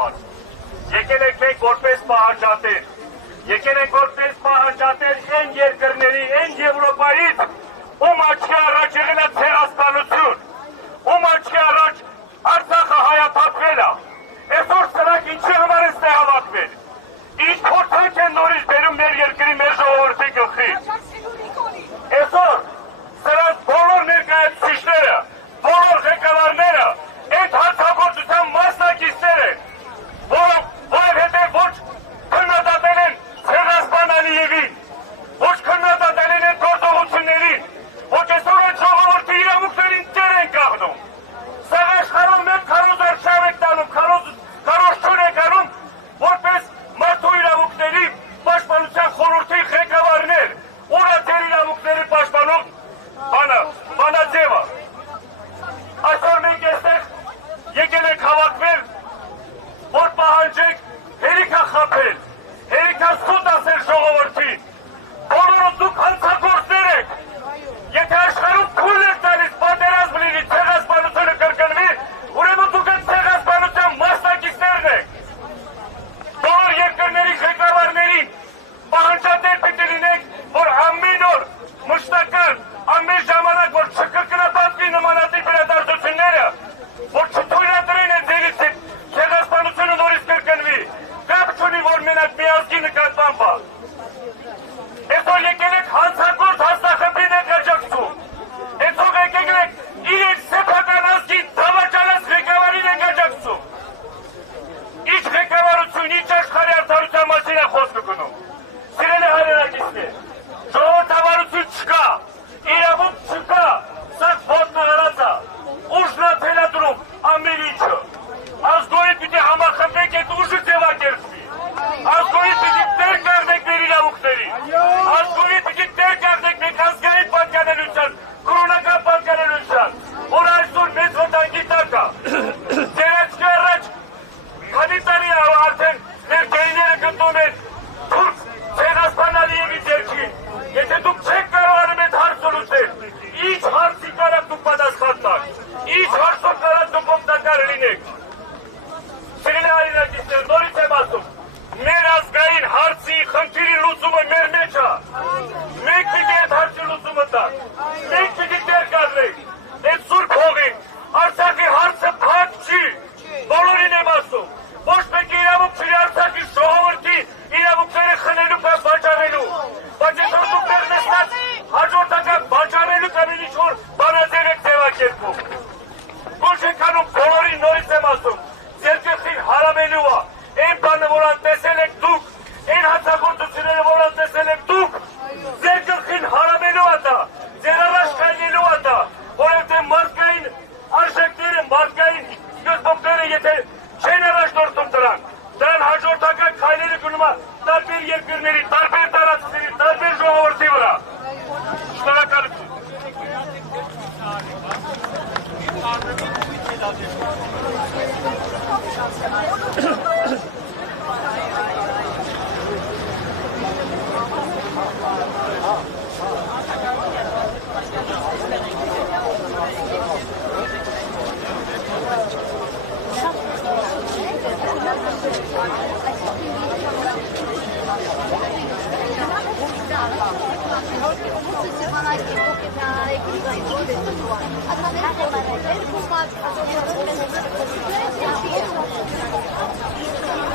համար։ Եկել եք որպես պահանջատեր, եկել եք որպես պահանջատեր այն երկրների, այն Եվրոպայից, ում աչքի առաջ եղել է ցեղասպանություն, ում աչքի առաջ Արցախը հայաթափվել է, այսօր սրանք ինչի համար են ստեղավատվել, ինչ փորձանք են նորից բերում մեր երկրի, մեր ժողովրդի գլխին։ Այսօր սրանք բոլոր ներկայացուցիչները, բոլոր ղեկավարները այդ հանցագործության մասնակիցներ են, որովհետև ոչ քննադատել են Ցեղասպան Ալիևին, ոչ քննադատել են այդ գործողություններին, ոչ այսօր այդ ժողովրդի իրավունքներին տեր են կախնում։ Սաղ աշխարհում մեկ քարոզ արշավ եք տանում, քարոզչուն եք անում, որպես մարդու իրավունքների պաշտպանության խորհրդի ղեկավարներ, ուր է ձեր իրավունքների պաշտպանող բանաձևը։ Այսօր մենք այստեղ եկել ենք հավաքվել, որ պահանջենք հերիքա խաբել, հերիքա սուտ ասել ժողովրդին, բոլորը դուք հանցագործներ եք, եթե աշխարհում թույլ եք տալիս պատերազմ լինի, ցեղասպանությունը կրկնվի, ուրեմն դուք այդ ցեղասպանության մասնակիցներն եք, բոլոր երկրների ղեկավարներին պահանջատեր պիտի լինեք, որ ամեն օր մշտական, ամեն ժամանակ, որ չկրկնապատվի նմանատիպ իրադարձությունները, որ չթույլատրեն այդ ձերից ցեղասպանությունը նորից կրկնվի, կապ չունի, որ մենակ մի ազգի նկատմամբ է։ Այսօր եկել եք հանցագործ հաստախմբին եք աջակցում, այսօր եկել եք իրենց սեփական ազգի դավաճանած ղեկավարին եք աջակցում։ Ինչ ղեկավարություն, ինչ աշխարհի արդարության մասին է խոսքը գնում։ Սիրելի հայրենակիցներ, ժողովրդավարություն չկա, իրավունք չկա, սա ոտնահարած է, ուժն է թելադրում ամեն ինչը։ Ազգորի պիտի համախմբեք այդ ուժը ձևակերպվի, ազգորի պիտի տեր կանգնեք մեր իրավունքներին, ազգորի պիտի տեր կանգնեք մեր ազգային պատկանելության, կրոնական պատկանելության, որ այսօր մեծ վտանգի տակ է։ Ձեր աչքի առաջ քանի տարի է արդեն մեր գերիները գտնում են թուրք Ցեղասպան Ալիևի ձեռքին, եթե դուք չեք կարողանում այդ հարցը լուծել, ինչ հարցի կարաք դուք պատասխան տաք, ինչ հարցով կարաք դուք օգտակար լինեք։ Սիրելի հայրենակիցներ, նորից եմ ասում, մեր ազգային հարցի խնդիրի լուծումը մեր մեջ է։ Մենք պիտի այդ հարցի լուծումը տանք, մենք պիտի տեր կանգնենք, այդ սուրբ հողին, Արցախի հարցը փակ չի, բոլորին եմ ասում, ոչ մեկ իրավունք չի Արցախի ժողովրդի իրավունքները խնելու կամ վաճառելու, բայց այսօր դուք մեր նստած հաջորդական վաճառելու կամ ինչ-որ բանաձև եք ձևակերպում։ Ոչ եք անում բոլորին, նորից եմ ասում, ձեր գլխին հարամելու է, այն բանը, որ անտեսել եք դուք, այն հանցագործությունները, որ անտեսել եք դուք, ձեր գլխին հարամելու է դա, ձեր առաջ քայլելու է դա, որովհետև մարդկային արժեքները, մարդկային սկզբունքները, եթե չեն առաջնորդում դրան հաջորդական քայլերը գնում է տարբեր երկրների, տարբեր տարածքների, տարբեր ժողովրդի վրա։ Շնորհակալություն։ Thank you.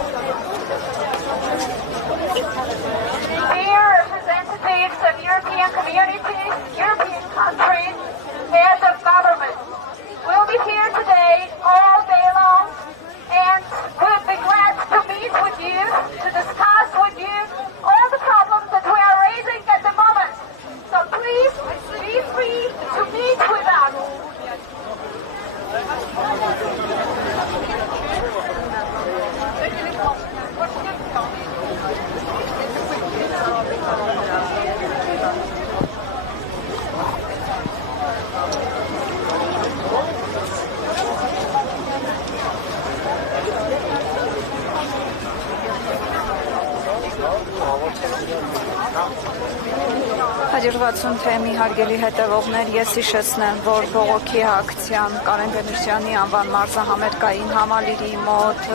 Կարծում թե մի հարգելի հետևողներ, ես հիշեցնեմ, որ բողոքի ակցիան Կարեն Բեմիրճյանի անվան մարզահամերգային համալիրի մոտ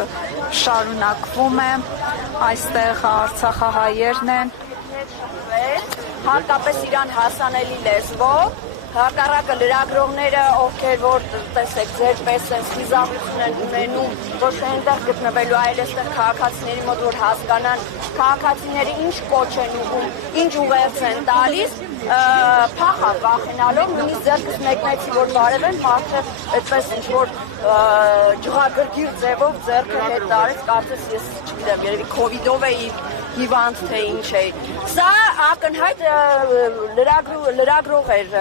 շարունակվում է, այստեղ արցախահայերն են, հատկապես իրան հասանելի լեզվով, հակառակը լրագրողները, ովքեր որ տեսեք ձեր պես են խիզախություն են ունենում, ոչ թե այնտեղ գտնվելու, այլ այստեղ քաղաքացիների մոտ որ հասկանան, քաղաքացիները ինչ կոչ են ուղում, ինչ ուղերձ են տալիս, փախա վախենալով, նույնիսկ ձեռքս մեկնեցի, որ բարևեն, մարդը այդպես ինչ որ ջղագրգիռ ձևով ձեռքը հետ տարեց, կարծես ես չգիտեմ, երևի քովիդով էի հիվանդ թե ինչ էի։ Սա ակնհայտ լրագրող էր